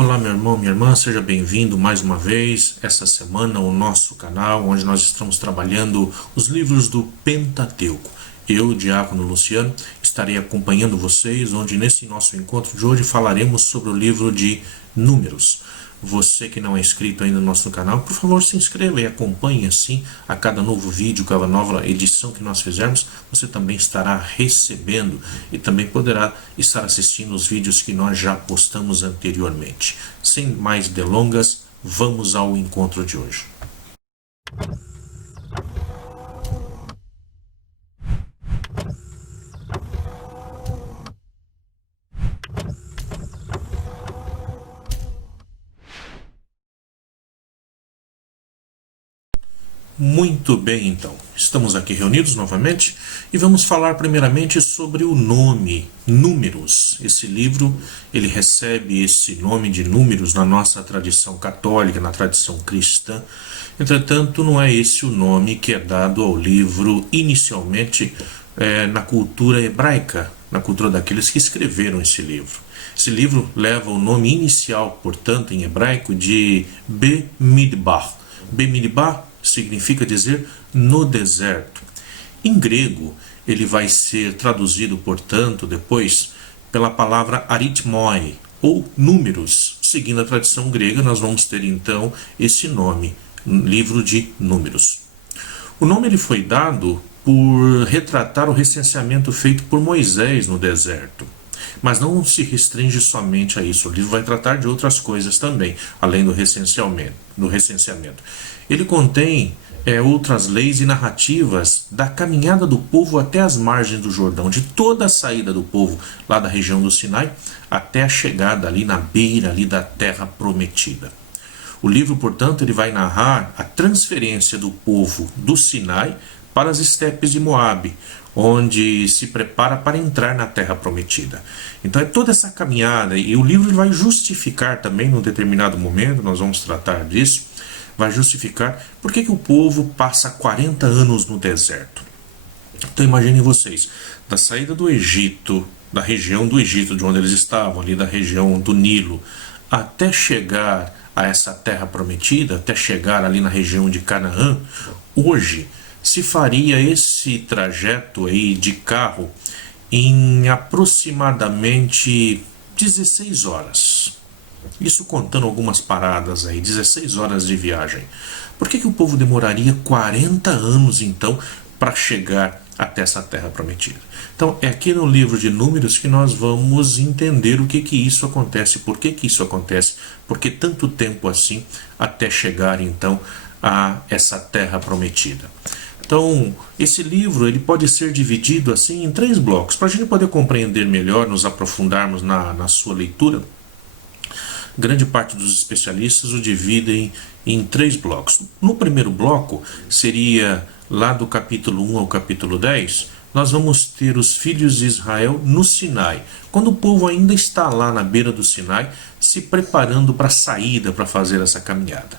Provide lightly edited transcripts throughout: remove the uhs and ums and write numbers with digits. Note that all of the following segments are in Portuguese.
Olá, meu irmão, minha irmã, seja bem-vindo mais uma vez essa semana ao nosso canal, onde nós estamos trabalhando os livros do Pentateuco. Eu, Diácono Luciano, estarei acompanhando vocês, onde nesse nosso encontro de hoje falaremos sobre o livro de Números. Você que não é inscrito ainda no nosso canal, por favor, se inscreva e acompanhe assim a cada novo vídeo, cada nova edição que nós fizermos, você também estará recebendo e também poderá estar assistindo os vídeos que nós já postamos anteriormente. Sem mais delongas, vamos ao encontro de hoje. Muito bem, então. Estamos aqui reunidos novamente e vamos falar primeiramente sobre o nome, Números. Esse livro, ele recebe esse nome de Números na nossa tradição católica, na tradição cristã. Entretanto, não é esse o nome que é dado ao livro inicialmente na cultura hebraica, na cultura daqueles que escreveram esse livro. Esse livro leva o nome inicial, portanto, em hebraico, de Bemidbar. Bemidbar significa dizer no deserto. Em grego, ele vai ser traduzido, portanto, depois pela palavra aritmoi, ou números. Seguindo a tradição grega, nós vamos ter então esse nome, livro de Números. O nome ele foi dado por retratar o recenseamento feito por Moisés no deserto. Mas não se restringe somente a isso. O livro vai tratar de outras coisas também, além do recenseamento. Ele contém outras leis e narrativas da caminhada do povo até as margens do Jordão, de toda a saída do povo lá da região do Sinai até a chegada ali na beira ali da terra prometida. O livro, portanto, ele vai narrar a transferência do povo do Sinai para as estepes de Moabe, onde se prepara para entrar na terra prometida. Então é toda essa caminhada, e o livro vai justificar também, num determinado momento, nós vamos tratar disso, vai justificar por que o povo passa 40 anos no deserto. Então imaginem vocês, da saída do Egito, da região do Egito, de onde eles estavam, ali da região do Nilo, até chegar a essa terra prometida, até chegar ali na região de Canaã, hoje se faria esse trajeto aí de carro em aproximadamente 16 horas. Isso contando algumas paradas aí, 16 horas de viagem. Por que o povo demoraria 40 anos então para chegar até essa terra prometida? Então é aqui no livro de Números que nós vamos entender o que isso acontece, por que isso acontece, por que tanto tempo assim até chegar então a essa terra prometida. Então, esse livro ele pode ser dividido assim em 3 blocos, para a gente poder compreender melhor, nos aprofundarmos na sua leitura. Grande parte dos especialistas o dividem em 3 blocos. No primeiro bloco, seria lá do capítulo 1 ao capítulo 10, nós vamos ter os filhos de Israel no Sinai, quando o povo ainda está lá na beira do Sinai, se preparando para a saída, para fazer essa caminhada.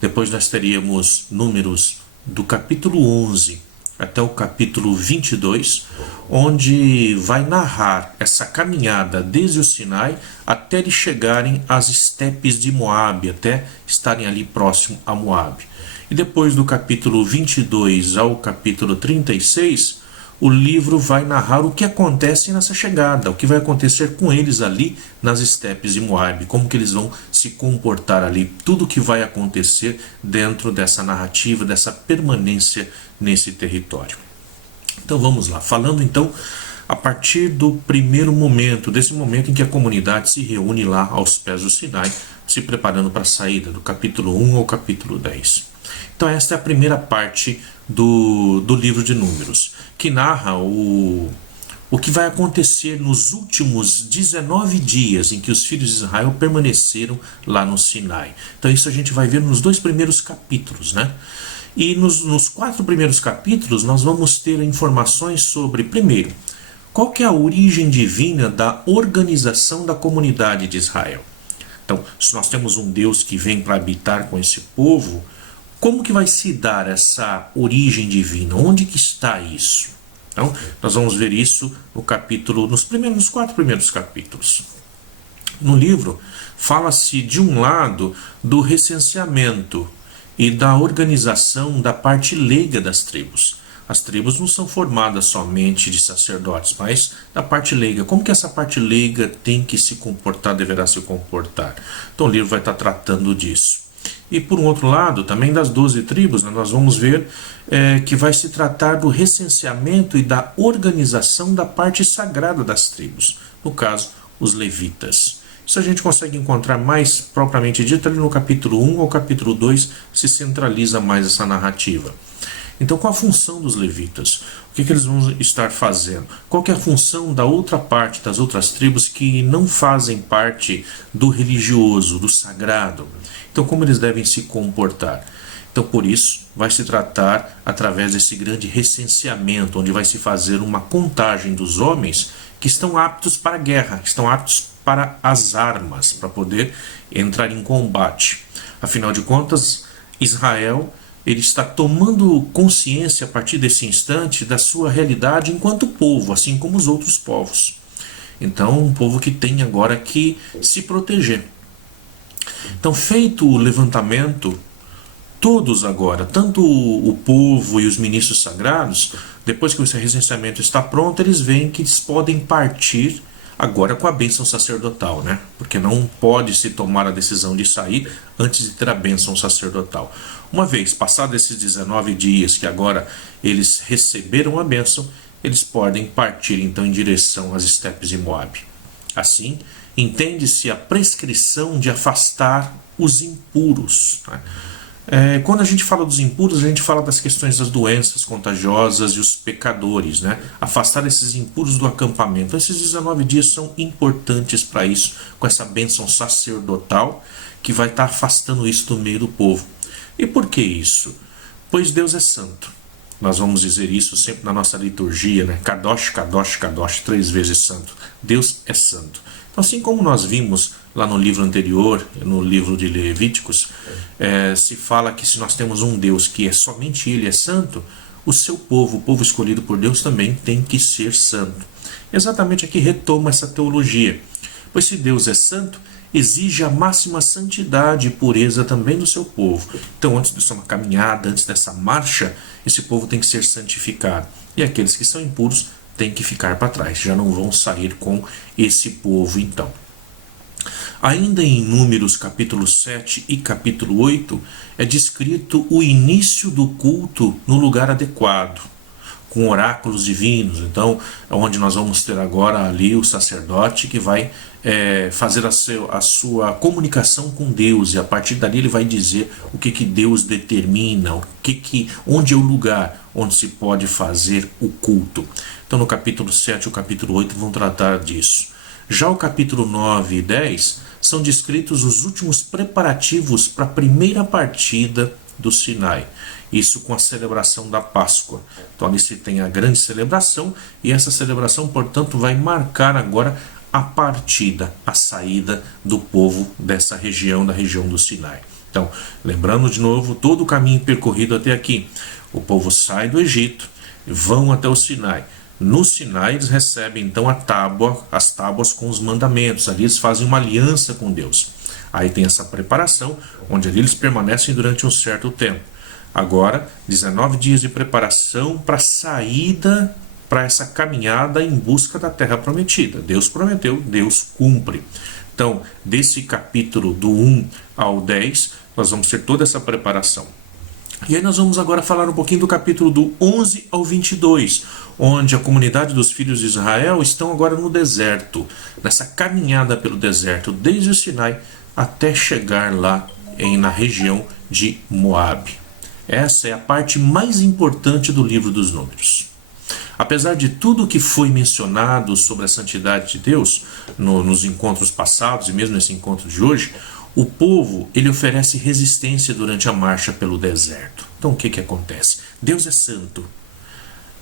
Depois nós teríamos Números do capítulo 11 até o capítulo 22, onde vai narrar essa caminhada desde o Sinai até eles chegarem às estepes de Moabe, até estarem ali próximo a Moabe. E depois do capítulo 22 ao capítulo 36, o livro vai narrar o que acontece nessa chegada, o que vai acontecer com eles ali nas estepes de Moabe, como que eles vão se comportar ali, tudo o que vai acontecer dentro dessa narrativa, dessa permanência nesse território. Então vamos lá, falando então a partir do primeiro momento, desse momento em que a comunidade se reúne lá aos pés do Sinai, se preparando para a saída, do capítulo 1 ao capítulo 10. Então esta é a primeira parte do livro de Números, que narra o que vai acontecer nos últimos 19 dias em que os filhos de Israel permaneceram lá no Sinai. Então isso a gente vai ver nos 2 primeiros capítulos, né? E nos 4 primeiros capítulos nós vamos ter informações sobre, primeiro, qual que é a origem divina da organização da comunidade de Israel. Então, se nós temos um Deus que vem para habitar com esse povo, como que vai se dar essa origem divina? Onde que está isso? Então, nós vamos ver isso no capítulo, nos 4 primeiros capítulos. No livro, fala-se, de um lado, do recenseamento e da organização da parte leiga das tribos. As tribos não são formadas somente de sacerdotes, mas da parte leiga. Como que essa parte leiga tem que se comportar, deverá se comportar? Então o livro vai estar tratando disso. E por um outro lado, também das 12 tribos, nós vamos ver que vai se tratar do recenseamento e da organização da parte sagrada das tribos. No caso, os levitas. Isso a gente consegue encontrar mais propriamente dito ali no capítulo 1 ou capítulo 2, se centraliza mais essa narrativa. Então, qual a função dos levitas? O que eles vão estar fazendo? Qual que é a função da outra parte, das outras tribos que não fazem parte do religioso, do sagrado? Então, como eles devem se comportar? Então, por isso, vai se tratar através desse grande recenseamento, onde vai se fazer uma contagem dos homens que estão aptos para a guerra, que estão aptos para as armas, para poder entrar em combate. Afinal de contas, Israel, ele está tomando consciência a partir desse instante da sua realidade enquanto povo, assim como os outros povos. Então, um povo que tem agora que se proteger. Então, feito o levantamento, todos agora, tanto o povo e os ministros sagrados, depois que o recenseamento está pronto, eles veem que eles podem partir agora com a bênção sacerdotal, né? Porque não pode se tomar a decisão de sair antes de ter a bênção sacerdotal. Uma vez passados esses 19 dias que agora eles receberam a bênção, eles podem partir então em direção às estepes de Moabe. Assim, entende-se a prescrição de afastar os impuros, né? Quando a gente fala dos impuros, a gente fala das questões das doenças contagiosas e os pecadores, né? Afastar esses impuros do acampamento. Esses 19 dias são importantes para isso, com essa bênção sacerdotal que vai estar afastando isso do meio do povo. E por que isso? Pois Deus é santo. Nós vamos dizer isso sempre na nossa liturgia, né? Kadosh, Kadosh, Kadosh, 3 vezes santo. Deus é santo. Então, assim como nós vimos lá no livro anterior, no livro de Levíticos, se fala que se nós temos um Deus que somente Ele é santo, o seu povo, o povo escolhido por Deus, também tem que ser santo. Exatamente aqui retoma essa teologia. Pois se Deus é santo, exige a máxima santidade e pureza também do seu povo. Então, antes dessa caminhada, antes dessa marcha, esse povo tem que ser santificado. E aqueles que são impuros têm que ficar para trás, já não vão sair com esse povo então. Ainda em Números capítulo 7 e capítulo 8, é descrito o início do culto no lugar adequado, com oráculos divinos. Então, é onde nós vamos ter agora ali o sacerdote que vai fazer a sua comunicação com Deus, e a partir dali ele vai dizer o que Deus determina, onde é o lugar onde se pode fazer o culto. Então, no capítulo 7 e o capítulo 8 vão tratar disso. Já o capítulo 9 e 10 são descritos os últimos preparativos para a primeira partida do Sinai. Isso com a celebração da Páscoa. Então ali se tem a grande celebração, e essa celebração, portanto, vai marcar agora a partida, a saída do povo dessa região, da região do Sinai. Então, lembrando de novo todo o caminho percorrido até aqui. O povo sai do Egito, vão até o Sinai. No Sinai eles recebem então as tábuas com os mandamentos. Ali eles fazem uma aliança com Deus. Aí tem essa preparação, onde ali eles permanecem durante um certo tempo. Agora, 19 dias de preparação para a saída, para essa caminhada em busca da terra prometida. Deus prometeu, Deus cumpre. Então, desse capítulo do 1 ao 10, nós vamos ter toda essa preparação. E aí nós vamos agora falar um pouquinho do capítulo do 11 ao 22, onde a comunidade dos filhos de Israel estão agora no deserto, nessa caminhada pelo deserto, desde o Sinai até chegar lá na região de Moabe. Essa é a parte mais importante do livro dos Números. Apesar de tudo que foi mencionado sobre a santidade de Deus nos encontros passados e mesmo nesse encontro de hoje, o povo ele oferece resistência durante a marcha pelo deserto. Então o que acontece? Deus é santo.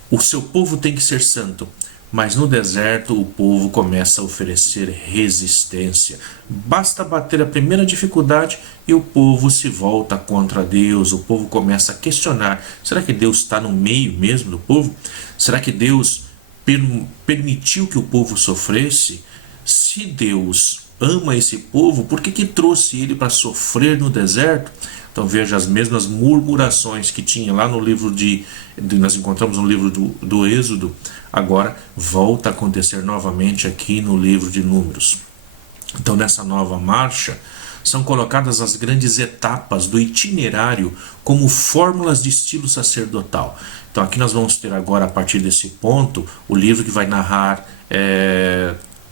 O seu povo tem que ser santo. Mas no deserto o povo começa a oferecer resistência. Basta bater a primeira dificuldade e o povo se volta contra Deus. O povo começa a questionar. Será que Deus está no meio mesmo do povo? Será que Deus permitiu que o povo sofresse? Se Deus ama esse povo, por que trouxe ele para sofrer no deserto? Então veja, as mesmas murmurações que tinha lá no livro nós encontramos no livro do Êxodo, agora volta a acontecer novamente aqui no livro de Números. Então nessa nova marcha são colocadas as grandes etapas do itinerário como fórmulas de estilo sacerdotal. Então aqui nós vamos ter agora, a partir desse ponto, o livro que vai narrar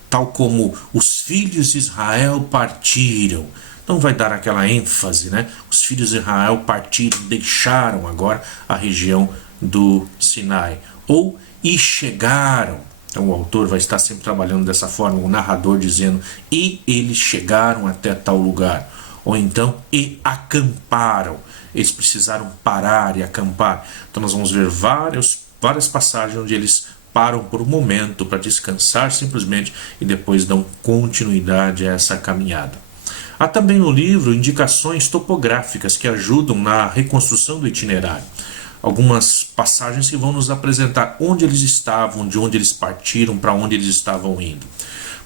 tal como os filhos de Israel partiram. Então vai dar aquela ênfase, né? Os filhos de Israel partiram, deixaram agora a região do Sinai. Ou e chegaram. Então o autor vai estar sempre trabalhando dessa forma, o narrador dizendo, e eles chegaram até tal lugar. Ou então, e acamparam. Eles precisaram parar e acampar. Então nós vamos ver várias passagens onde eles param por um momento para descansar simplesmente e depois dão continuidade a essa caminhada. Há também no livro indicações topográficas que ajudam na reconstrução do itinerário. Algumas passagens que vão nos apresentar onde eles estavam, de onde eles partiram, para onde eles estavam indo.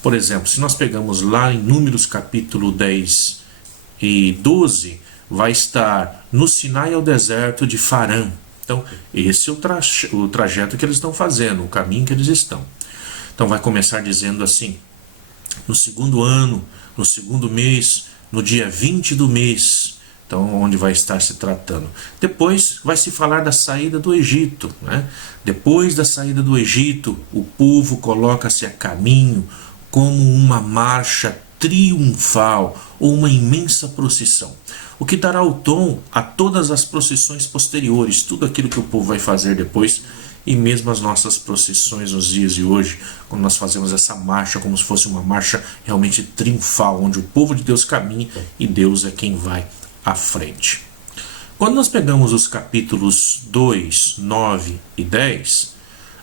Por exemplo, se nós pegamos lá em Números capítulo 10 e 12, vai estar no Sinai ao deserto de Farã. Então, esse é o trajeto que eles estão fazendo, o caminho que eles estão. Então, vai começar dizendo assim, no segundo ano, no segundo mês, no dia 20 do mês, então onde vai estar se tratando. Depois vai se falar da saída do Egito, né? Depois da saída do Egito, o povo coloca-se a caminho como uma marcha triunfal ou uma imensa procissão, o que dará o tom a todas as procissões posteriores, tudo aquilo que o povo vai fazer depois. E mesmo as nossas procissões nos dias de hoje, quando nós fazemos essa marcha como se fosse uma marcha realmente triunfal, onde o povo de Deus caminha e Deus é quem vai à frente. Quando nós pegamos os capítulos 2, 9 e 10,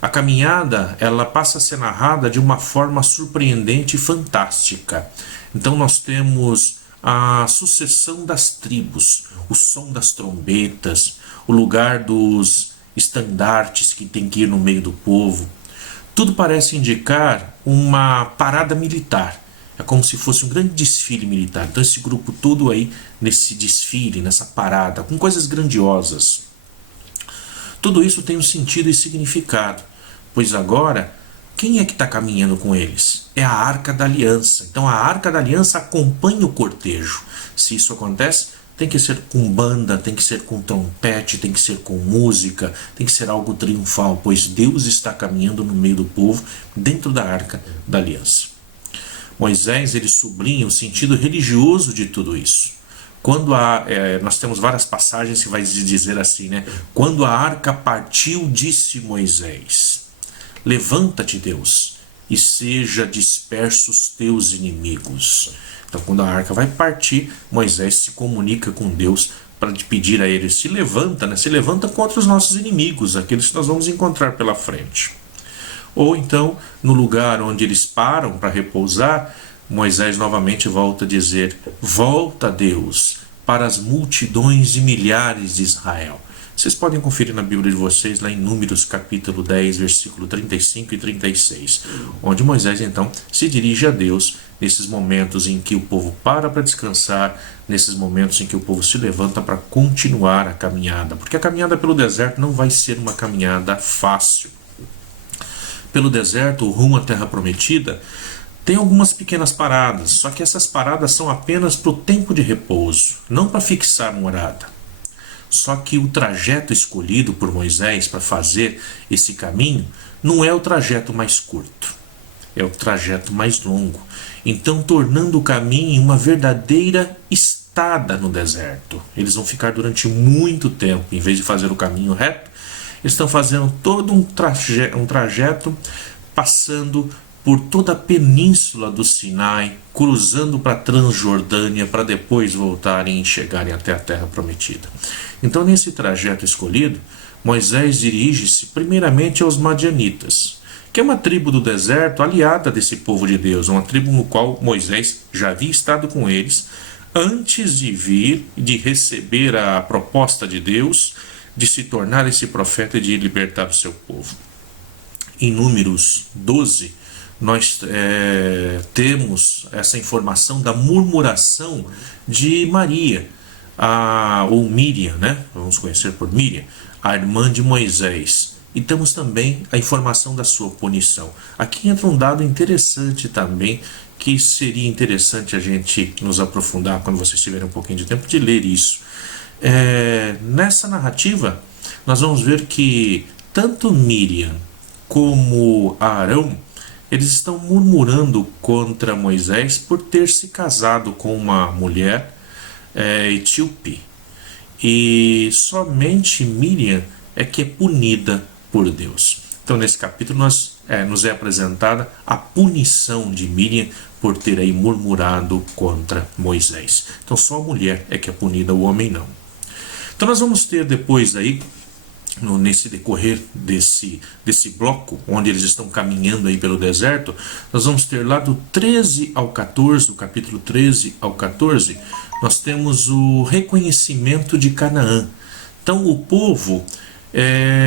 a caminhada ela passa a ser narrada de uma forma surpreendente e fantástica. Então nós temos a sucessão das tribos, o som das trombetas, o lugar dos estandartes que tem que ir no meio do povo. Tudo parece indicar uma parada militar. É como se fosse um grande desfile militar. Então esse grupo todo aí nesse desfile, nessa parada, com coisas grandiosas. Tudo isso tem um sentido e significado, pois agora, quem é que está caminhando com eles? É a Arca da Aliança. Então a Arca da Aliança acompanha o cortejo. Se isso acontece, tem que ser com banda, tem que ser com trompete, tem que ser com música, tem que ser algo triunfal, pois Deus está caminhando no meio do povo, dentro da Arca da Aliança. Moisés, ele sublinha o sentido religioso de tudo isso. Quando nós temos várias passagens que vai dizer assim, né? Quando a arca partiu, disse Moisés, levanta-te, Deus, e seja dispersos teus inimigos. Então, quando a arca vai partir, Moisés se comunica com Deus para pedir a ele, se levanta, né? Se levanta contra os nossos inimigos, aqueles que nós vamos encontrar pela frente. Ou então, no lugar onde eles param para repousar, Moisés novamente volta a dizer, volta, Deus, para as multidões de milhares de Israel. Vocês podem conferir na Bíblia de vocês, lá em Números capítulo 10, versículo 35 e 36, onde Moisés então se dirige a Deus nesses momentos em que o povo para descansar, nesses momentos em que o povo se levanta para continuar a caminhada, porque a caminhada pelo deserto não vai ser uma caminhada fácil. Pelo deserto, rumo à Terra Prometida, tem algumas pequenas paradas, só que essas paradas são apenas para o tempo de repouso, não para fixar morada. Só que o trajeto escolhido por Moisés para fazer esse caminho não é o trajeto mais curto, é o trajeto mais longo. Então, tornando o caminho uma verdadeira estada no deserto. Eles vão ficar durante muito tempo, em vez de fazer o caminho reto, eles estão fazendo todo um trajeto passando por toda a península do Sinai, cruzando para a Transjordânia, para depois voltarem e chegarem até a Terra Prometida. Então, nesse trajeto escolhido, Moisés dirige-se primeiramente aos Madianitas, que é uma tribo do deserto aliada desse povo de Deus, uma tribo no qual Moisés já havia estado com eles, antes de vir e de receber a proposta de Deus, de se tornar esse profeta e de libertar o seu povo. Em Números 12, nós temos essa informação da murmuração de Maria, ou Miriam, né? Vamos conhecer por Miriam, a irmã de Moisés. E temos também a informação da sua punição. Aqui entra um dado interessante também, que seria interessante a gente nos aprofundar quando vocês tiverem um pouquinho de tempo de ler isso. Nessa narrativa, nós vamos ver que tanto Miriam como Arão, eles estão murmurando contra Moisés por ter se casado com uma mulher etíope. E somente Miriam é que é punida por Deus. Então, nesse capítulo, nos é apresentada a punição de Miriam por ter aí murmurado contra Moisés. Então, só a mulher é que é punida, o homem não. Então, nós vamos ter depois aí, nesse decorrer desse bloco, onde eles estão caminhando aí pelo deserto, nós vamos ter lá do 13 ao 14, do capítulo 13 ao 14, nós temos o reconhecimento de Canaã. Então, o povo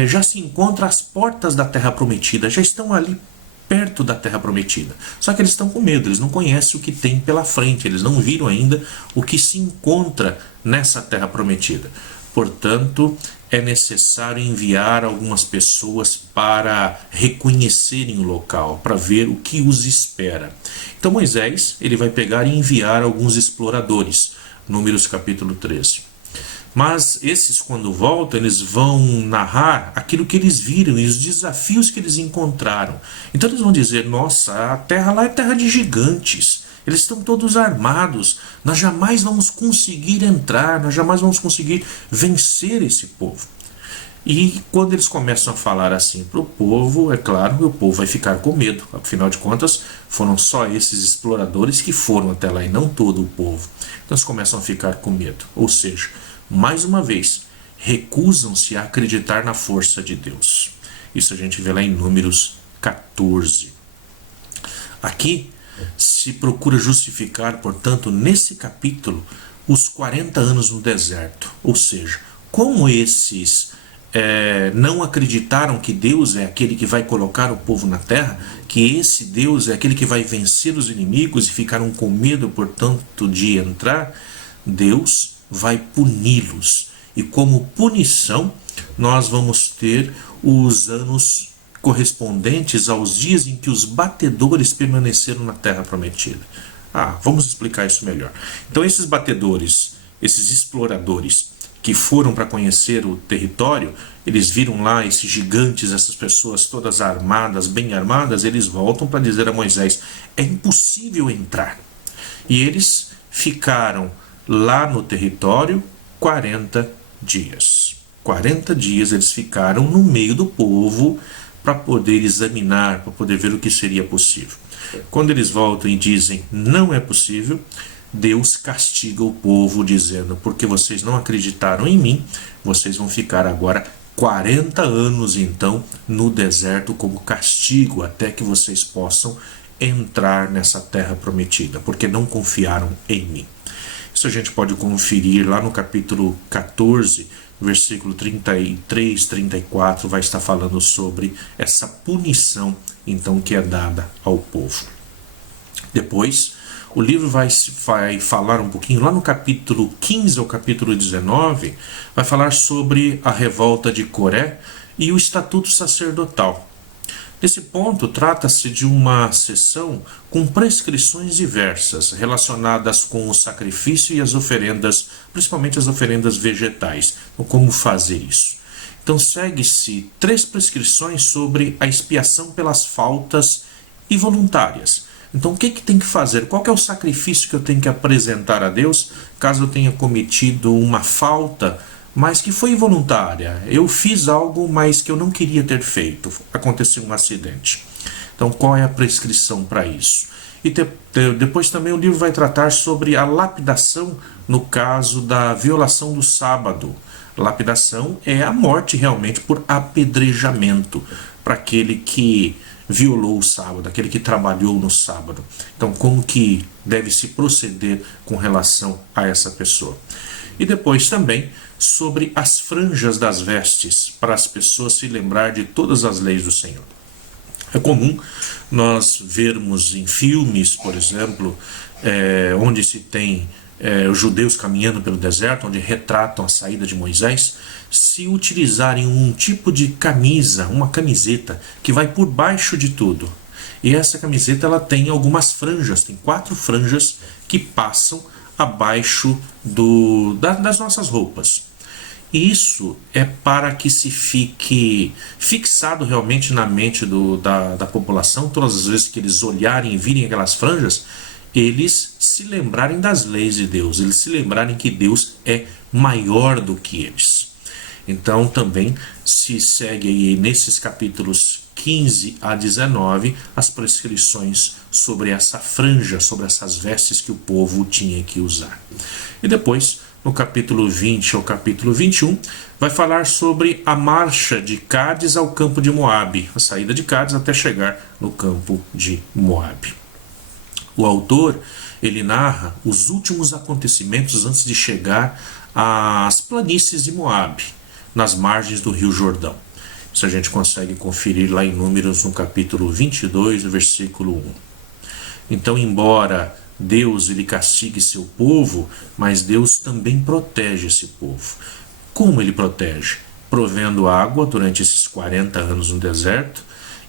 já se encontra às portas da terra prometida, já estão ali perto da terra prometida. Só que eles estão com medo, eles não conhecem o que tem pela frente, eles não viram ainda o que se encontra nessa terra prometida. Portanto, é necessário enviar algumas pessoas para reconhecerem o local, para ver o que os espera. Então Moisés, ele vai pegar e enviar alguns exploradores, Números capítulo 13. Mas esses, quando voltam, eles vão narrar aquilo que eles viram e os desafios que eles encontraram. Então eles vão dizer, nossa, a terra lá é terra de gigantes, eles estão todos armados, nós jamais vamos conseguir entrar, nós jamais vamos conseguir vencer esse povo. E quando eles começam a falar assim para o povo, é claro, o povo vai ficar com medo. Afinal de contas, foram só esses exploradores que foram até lá e não todo o povo. Então eles começam a ficar com medo. Ou seja, mais uma vez, recusam-se a acreditar na força de Deus. Isso a gente vê lá em Números 14. Aqui se procura justificar, portanto, nesse capítulo, os 40 anos no deserto. Ou seja, como esses não acreditaram que Deus é aquele que vai colocar o povo na terra, que esse Deus é aquele que vai vencer os inimigos e ficaram com medo, portanto, de entrar, Deus vai puni-los. E como punição, nós vamos ter os anos correspondentes aos dias em que os batedores permaneceram na terra prometida. Vamos explicar isso melhor. Então esses batedores, esses exploradores que foram para conhecer o território, eles viram lá esses gigantes, essas pessoas todas armadas, bem armadas, eles voltam para dizer a Moisés, é impossível entrar. E eles ficaram lá no território 40 dias. 40 dias eles ficaram no meio do povo para poder examinar, para poder ver o que seria possível. Quando eles voltam e dizem, não é possível, Deus castiga o povo dizendo, porque vocês não acreditaram em mim, vocês vão ficar agora 40 anos então no deserto como castigo, até que vocês possam entrar nessa terra prometida, porque não confiaram em mim. Isso a gente pode conferir lá no capítulo 14, versículo 33, 34, vai estar falando sobre essa punição então que é dada ao povo. Depois, o livro vai falar um pouquinho, lá no capítulo 15 ao capítulo 19, vai falar sobre a revolta de Coré e o estatuto sacerdotal. Nesse ponto, trata-se de uma seção com prescrições diversas relacionadas com o sacrifício e as oferendas, principalmente as oferendas vegetais. Então, como fazer isso? Então, segue-se 3 prescrições sobre a expiação pelas faltas involuntárias. Então, o que tem que fazer? Qual que é o sacrifício que eu tenho que apresentar a Deus caso eu tenha cometido uma falta, mas que foi involuntária? Eu fiz algo, mas que eu não queria ter feito. Aconteceu um acidente. Então, qual é a prescrição para isso? E depois também o livro vai tratar sobre a lapidação no caso da violação do sábado. Lapidação é a morte realmente por apedrejamento para aquele que violou o sábado, aquele que trabalhou no sábado. Então, como que deve se proceder com relação a essa pessoa? E depois também sobre as franjas das vestes, para as pessoas se lembrar de todas as leis do Senhor. É comum nós vermos em filmes, por exemplo, onde se tem os judeus caminhando pelo deserto, onde retratam a saída de Moisés, se utilizarem um tipo de camisa, uma camiseta, que vai por baixo de tudo. E essa camiseta ela tem algumas franjas, tem 4 franjas que passam abaixo das nossas roupas. Isso é para que se fique fixado realmente na mente da população, todas as vezes que eles olharem e virem aquelas franjas, eles se lembrarem das leis de Deus, eles se lembrarem que Deus é maior do que eles. Então também se segue aí nesses capítulos 15 a 19 as prescrições sobre essa franja, sobre essas vestes que o povo tinha que usar. E depois, no capítulo 20 ao capítulo 21, vai falar sobre a marcha de Cádiz ao campo de Moabe, a saída de Cádiz até chegar no campo de Moabe. O autor, ele narra os últimos acontecimentos antes de chegar às planícies de Moabe, nas margens do rio Jordão. Isso a gente consegue conferir lá em Números, no capítulo 22, versículo 1. Então, embora Deus ele castigue seu povo, mas Deus também protege esse povo. Como ele protege? Provendo água durante esses 40 anos no deserto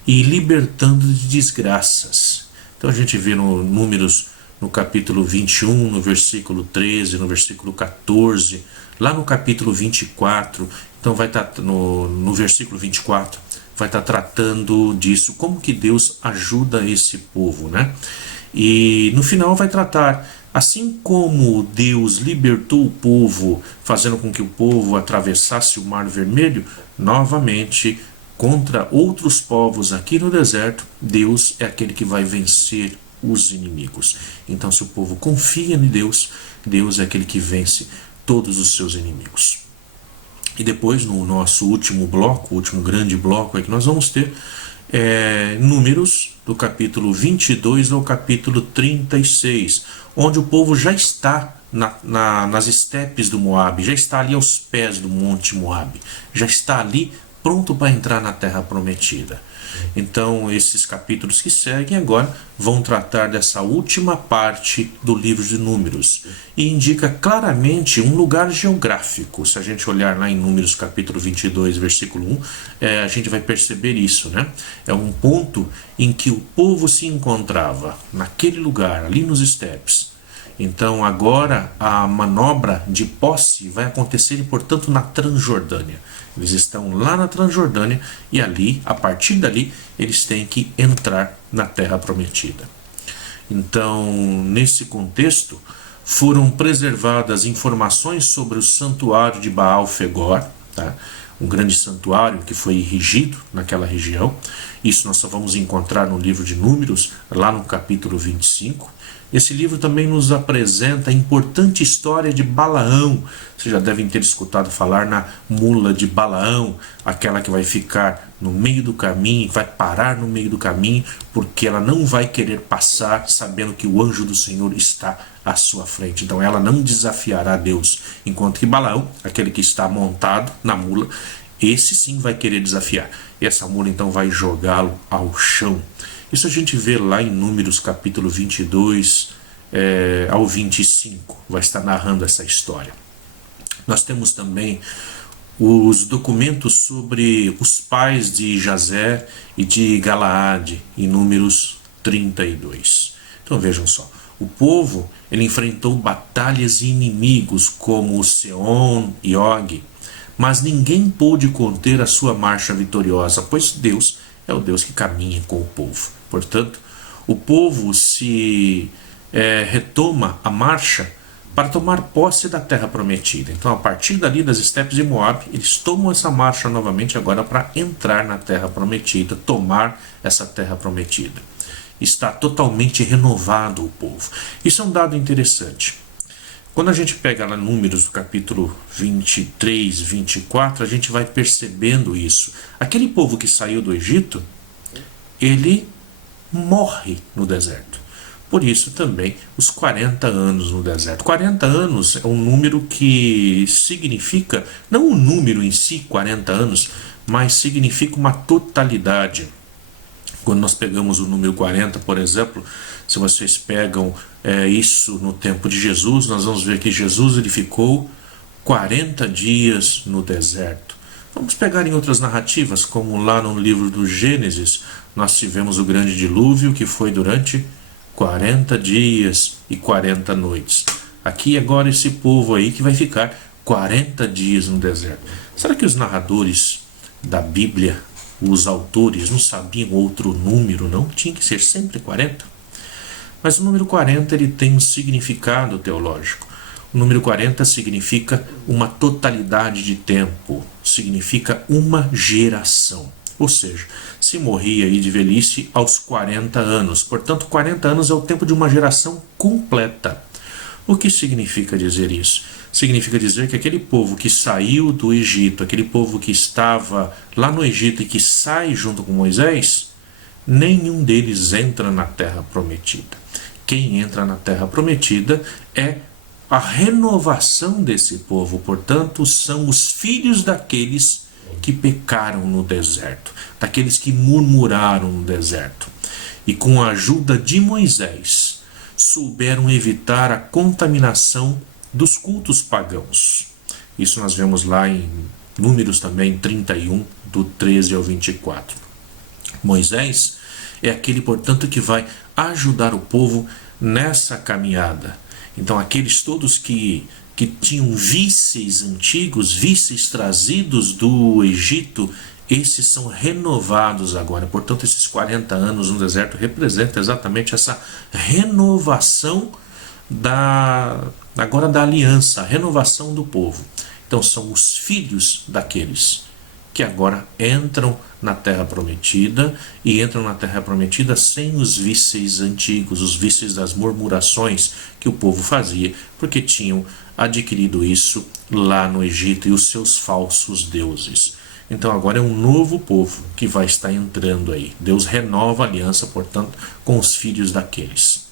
e libertando de desgraças. Então a gente vê no Números, no capítulo 21, no versículo 13, no versículo 14, lá no capítulo 24, então vai estar no versículo 24, vai estar tratando disso, como que Deus ajuda esse povo, né? E no final vai tratar, assim como Deus libertou o povo, fazendo com que o povo atravessasse o Mar Vermelho, novamente, contra outros povos aqui no deserto, Deus é aquele que vai vencer os inimigos. Então, se o povo confia em Deus, Deus é aquele que vence todos os seus inimigos. E depois, no nosso último bloco, o último grande bloco é que nós vamos ter Números, do capítulo 22 ao capítulo 36, onde o povo já está nas estepes do Moabe, já está ali aos pés do monte Moabe, já está ali pronto para entrar na terra prometida. Então, esses capítulos que seguem agora vão tratar dessa última parte do livro de Números e indica claramente um lugar geográfico. Se a gente olhar lá em Números capítulo 22, versículo 1, a gente vai perceber isso, né? É um ponto em que o povo se encontrava, naquele lugar, ali nos estepes. Então, agora a manobra de posse vai acontecer, portanto, na Transjordânia. Eles estão lá na Transjordânia e ali, a partir dali, eles têm que entrar na Terra Prometida. Então, nesse contexto, foram preservadas informações sobre o santuário de Baal-Fegor, tá? Um grande santuário que foi erigido naquela região. Isso nós só vamos encontrar no livro de Números, lá no capítulo 25. Esse livro também nos apresenta a importante história de Balaão. Vocês já devem ter escutado falar na mula de Balaão, aquela que vai ficar no meio do caminho, vai parar no meio do caminho, porque ela não vai querer passar sabendo que o anjo do Senhor está à sua frente. Então ela não desafiará Deus, enquanto que Balaão, aquele que está montado na mula, esse sim vai querer desafiar. E essa mula então vai jogá-lo ao chão. Isso a gente vê lá em Números capítulo 22 ao 25, vai estar narrando essa história. Nós temos também os documentos sobre os pais de Jazer e de Galaade, em Números 32. Então vejam só, o povo ele enfrentou batalhas e inimigos como Seom e Og, mas ninguém pôde conter a sua marcha vitoriosa, pois Deus é o Deus que caminha com o povo. Portanto, o povo se retoma a marcha para tomar posse da terra prometida. Então, a partir dali das estepes de Moabe, eles tomam essa marcha novamente agora para entrar na terra prometida, tomar essa terra prometida. Está totalmente renovado o povo. Isso é um dado interessante. Quando a gente pega lá Números do capítulo 23, 24, a gente vai percebendo isso. Aquele povo que saiu do Egito, ele morre no deserto. Por isso também os 40 anos no deserto. 40 anos é um número que significa, não o número em si, 40 anos, mas significa uma totalidade. Quando nós pegamos o número 40, por exemplo, se vocês pegam isso no tempo de Jesus, nós vamos ver que Jesus ele ficou 40 dias no deserto. Vamos pegar em outras narrativas, como lá no livro do Gênesis, nós tivemos o grande dilúvio, que foi durante 40 dias e 40 noites. Aqui agora esse povo aí que vai ficar 40 dias no deserto. Será que os narradores da Bíblia, os autores, não sabiam outro número, não? Tinha que ser sempre 40? Mas o número 40 ele tem um significado teológico. O número 40 significa uma totalidade de tempo, significa uma geração. Ou seja, se morria aí de velhice aos 40 anos. Portanto, 40 anos é o tempo de uma geração completa. O que significa dizer isso? Significa dizer que aquele povo que saiu do Egito, aquele povo que estava lá no Egito e que sai junto com Moisés, nenhum deles entra na terra prometida. Quem entra na terra prometida é a renovação desse povo. Portanto, são os filhos daqueles que pecaram no deserto, daqueles que murmuraram no deserto. E com a ajuda de Moisés, souberam evitar a contaminação dos cultos pagãos. Isso nós vemos lá em Números também 31, do 13 ao 24. Moisés é aquele, portanto, que vai ajudar o povo nessa caminhada. Então, aqueles todos que tinham vícios antigos, vícios trazidos do Egito, esses são renovados agora. Portanto, esses 40 anos no deserto representam exatamente essa renovação agora da aliança, a renovação do povo. Então, são os filhos daqueles que agora entram na terra prometida, e entram na terra prometida sem os vícios antigos, os vícios das murmurações que o povo fazia, porque tinham adquirido isso lá no Egito e os seus falsos deuses. Então agora é um novo povo que vai estar entrando aí. Deus renova a aliança, portanto, com os filhos daqueles.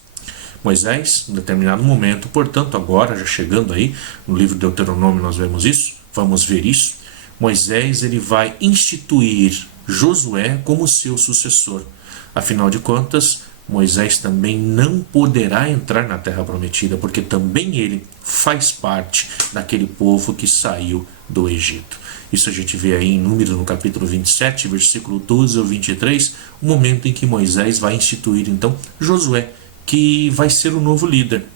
Moisés, em determinado momento, portanto, agora já chegando aí, no livro de Deuteronômio nós vemos isso, vamos ver isso. Moisés ele vai instituir Josué como seu sucessor. Afinal de contas, Moisés também não poderá entrar na terra prometida, porque também ele faz parte daquele povo que saiu do Egito. Isso a gente vê aí em Números, no capítulo 27, versículo 12 ao 23, o momento em que Moisés vai instituir então Josué, que vai ser o novo líder.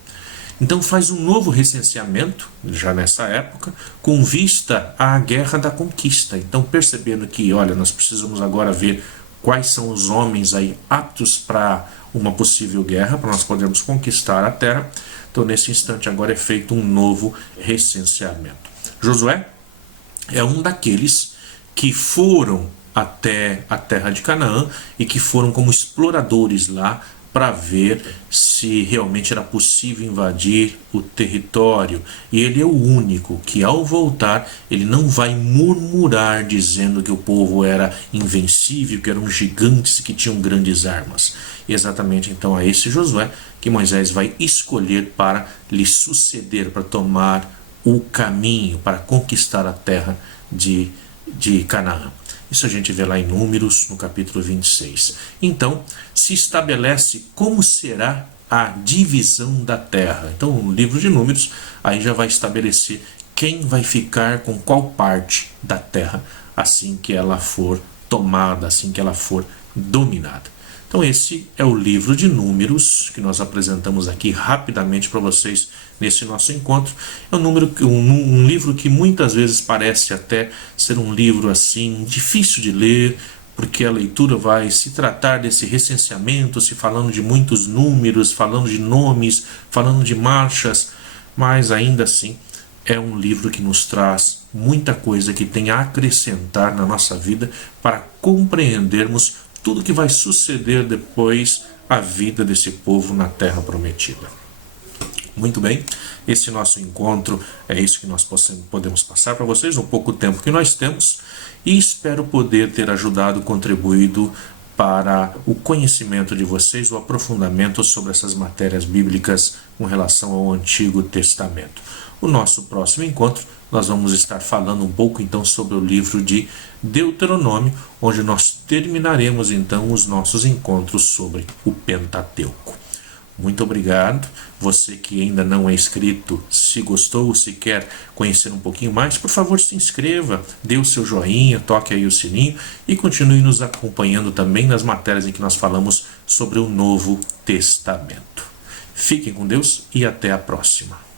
Então faz um novo recenseamento, já nessa época, com vista à guerra da conquista. Então percebendo que, olha, nós precisamos agora ver quais são os homens aí aptos para uma possível guerra, para nós podermos conquistar a terra. Então nesse instante agora é feito um novo recenseamento. Josué é um daqueles que foram até a terra de Canaã e que foram como exploradores lá, para ver se realmente era possível invadir o território. E ele é o único que, ao voltar, ele não vai murmurar dizendo que o povo era invencível, que eram gigantes e que tinham grandes armas. E exatamente então a esse Josué que Moisés vai escolher para lhe suceder, para tomar o caminho, para conquistar a terra de Canaã. Isso a gente vê lá em Números, no capítulo 26. Então, se estabelece como será a divisão da terra. Então, no livro de Números, aí já vai estabelecer quem vai ficar com qual parte da terra, assim que ela for tomada, assim que ela for dominada. Então, esse é o livro de Números, que nós apresentamos aqui rapidamente para vocês nesse nosso encontro. É um livro que muitas vezes parece até ser um livro assim difícil de ler, porque a leitura vai se tratar desse recenseamento, se falando de muitos números, falando de nomes, falando de marchas, mas ainda assim é um livro que nos traz muita coisa que tem a acrescentar na nossa vida para compreendermos tudo que vai suceder depois a vida desse povo na terra prometida. Muito bem, esse nosso encontro é isso que nós podemos passar para vocês, no pouco tempo que nós temos, e espero poder ter ajudado, contribuído para o conhecimento de vocês, o aprofundamento sobre essas matérias bíblicas com relação ao Antigo Testamento. O nosso próximo encontro, nós vamos estar falando um pouco então sobre o livro de Deuteronômio, onde nós terminaremos então os nossos encontros sobre o Pentateuco. Muito obrigado. Você que ainda não é inscrito, se gostou ou se quer conhecer um pouquinho mais, por favor se inscreva, dê o seu joinha, toque aí o sininho e continue nos acompanhando também nas matérias em que nós falamos sobre o Novo Testamento. Fiquem com Deus e até a próxima.